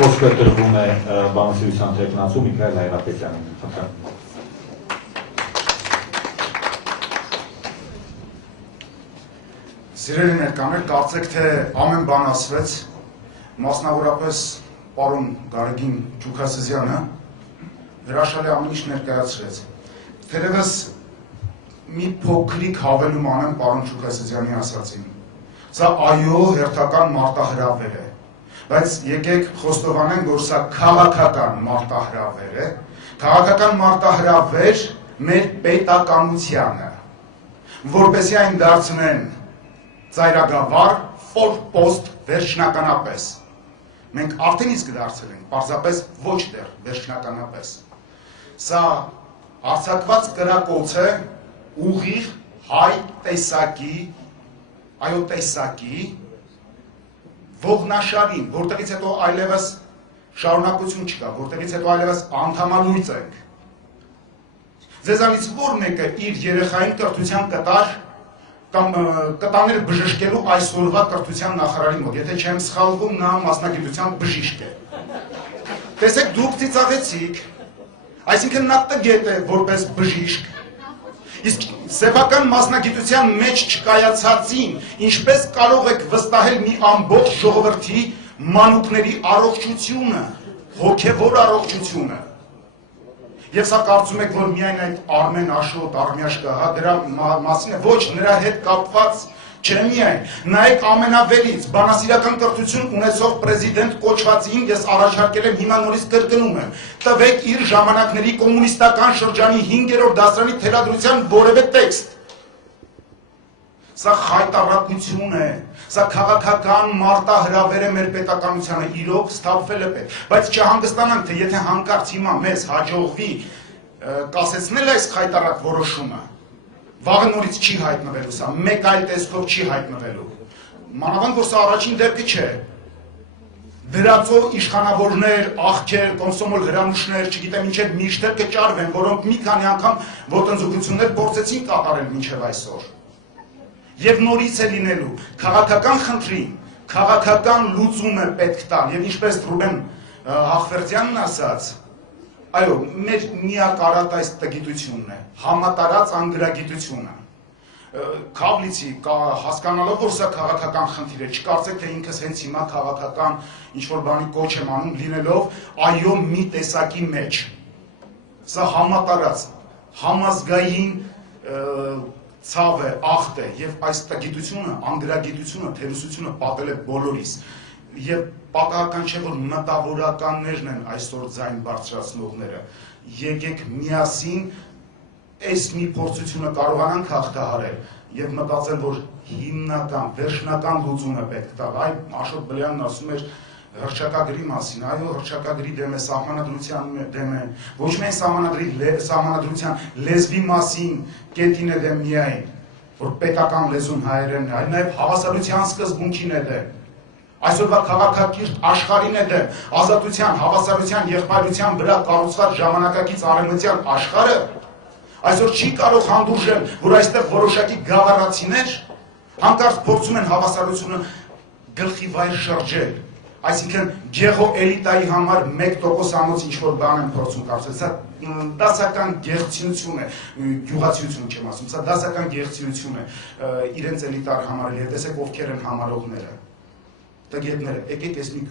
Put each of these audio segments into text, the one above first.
Խոսքը տրվում է բանասիրության թեկնածու Միքայել Հայրապետյանին։ Սիրելի ներկաներ, կարծեք թե ամեն բան ասվեց, մասնավորապես պարոն Գարեգին Ջուքասզյանը հրաշալի ամեն ինչ ներկայացրեց։ Թերևս մի փոքրիկ հավելում անեմ պարոն Ջուքասզյանի ասածին։ Սա այո հերթական մարտահրավեր է, բայց եկեք խոստովանենք, որ սա քաղաքական մարտահրավեր է, քաղաքական մարտահրավեր մեր պետականությանը, որպեսզի այն դարձնեն ծայրագավառ, ֆորպոստ վերջնականապես։ Մենք արդեն իսկ դարձել ենք, պարզապես ոչ դեռ վերջնականապես։ Սա արձակված կրակոց է ուղիղ հայ տեսակի, այո տեսակի, ողնաշարին, որտեղից հետո այլևս շարունակություն չկա, որտեղից հետո այլևս անդամալույց ենք։ Ձեզանից որ մեկը իր երեխային կրթության կտար կամ կտաներ բժշկելու այսօրվա կրթության նախարարի մոտ, եթե չեմ սխալվում, նա մասնագիտության բժիշկ է։ Տեսեք, դուք ծիծաղեցիք, այսինքն նա տգետ է որպես բժիշկ, իսկ սեփական մասնագիտության մեջ չկայացածին ինչպես կարող եք վստահել մի ամբողջ ժողովրդի մանուկների առողջությունը, հոգևոր առողջությունը։ Եվ սա կարծում եք, որ միայն այդ Արմեն Աշոտ, Արմյաշկա, դրա մասին է, ոչ, նրա հետ կապված չէ միայն։ Նայեք ամենավերից, բանասիրական կրթություն ունեցող պրեզիդենտ կոչվածին ես առաջարկել եմ, հիմա նորից կրկնում եմ, տվեք իր ժամանակների կոմունիստական շրջանի 5-րդ դասարանի թելադրության որևէ տեքստ։ Սա խայտառակություն է, սա քաղաքական մարտահրավեր է մեր պետականությանը, իրոք սթափվել է պետք, բայց չհանգստանանք, թե եթե հանկարծ հիմա մեզ հաջողվի կասեցնել այս խայտառակ որոշումը, վաղը նորից չի հայտնվելու սա, մեկ այլ տեսքով չի հայտնվելու, մանավանդ որ սա առաջին դեպքը չէ, դրածո իշխանավորներ, աղքեր, կոմսոմոլ հրանուշներ, չգիտեմ ինչեր միշտ կճարվեն, որոնք մի քանի անգամ ոտնձգություններ փորձեցին կատարել մինչև այսօր։ Եվ նորից է լինելու, քաղաքական խնդրին, քաղաքական լուծում է պետք տալ, եւ ինչպես Ռուբեն Հախվերդյանն ասաց, այո, մեր միակ արատ այս տգիտությունն է, համատարած անգրագիտությունը։ Քավլիցի հասկանալով, որ սա քաղաքական խնդիր է, չկարծեք, թե ինքս հենց հիմա քաղաքական ինչ-որ բանի կոչ եմ անում, լինելով այո մի տեսակի մեջ։ Սա համատարած, համազգային ցավ է, ախտ է, եւ այս տգիտությունը, անգրագիտությունը, թերուսությունը պատել է բոլորիս։ Եվ պատահական չէ, որ մտավորականներն են այսօր ձայն բարձրացնողները։ Եկեք միասին այս մի փորձությունը կարողանանք հաղթահարել եւ մտածել, որ հիմնական, վերջնական լուծում է պետք տալ։ Այ Աշոտ Բլյանն ասում էր հռչակագրի մասին, այո, հռչակագրի դեմ է, սահմանադրության դեմ է, ոչ միայն սահմանադրության լեզվի մասին կետին է դեմ միայն, որ պետական լեզուն հայերենն է, այլ նաև հավասարության սկզբունքին է դեմ, այսօրվա քաղաքակիրթ աշխարհին է դեմ, ազատության, հավասարության, եղբայրության վրա կառուցված ժամանակակից արևմտյան աշխարհը այսօր չի կարող հանդուրժել, որ այստեղ որոշակի գավառացիներ հանկարծ փորձում են հավասարությունը գլխի վայր շրջել։ Այսինքն գեղո էլիտայի համար 1%-անոց ինչ-որ բան են փորձում կառուցել, սա դասական գեղեցկություն է, գյուղացիություն չեմ ասում, սա դասական գեղեցկություն է իրենց էլիտար համարել, եւ տեսեք ովքեր են համարողները, տգետները, եկեք այս մի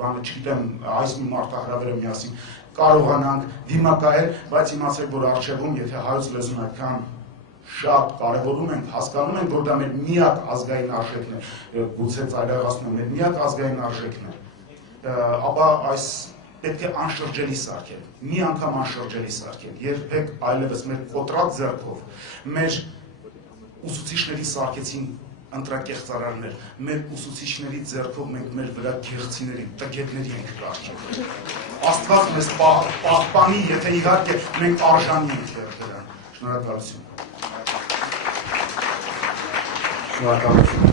բանը, չգիտեմ, այս մի մարտահրավերը միասին կարողանանք դիմակայել, բայց իմացեք, որ առջևում, եթե հայոց լեզուն այդքան շատ կարևորում ենք, հասկանում ենք, որ դա մեր միակ ազգային արժեքն է, գուցե ծայրահեղացնում է, մեր միակ ազգային արժեքն է, ապա այս պետք է անշրջելի սարքել, մի անգամ անշրջելի սարքել, երբեք այլևս մեր կոտրած ձեռքով, մեր ուսուցիչների սարքեցին ընտրակեղծարարներ, մեր ուսուցիչների ձեռքով մենք մեր վրա գեղեցիների, տգետների ենք կարգել։ Աստված մեզ պահպանի, եթե իհարկե մենք արժանի ենք դրան։ Շնորհակալություն։ Շնորհակալություն։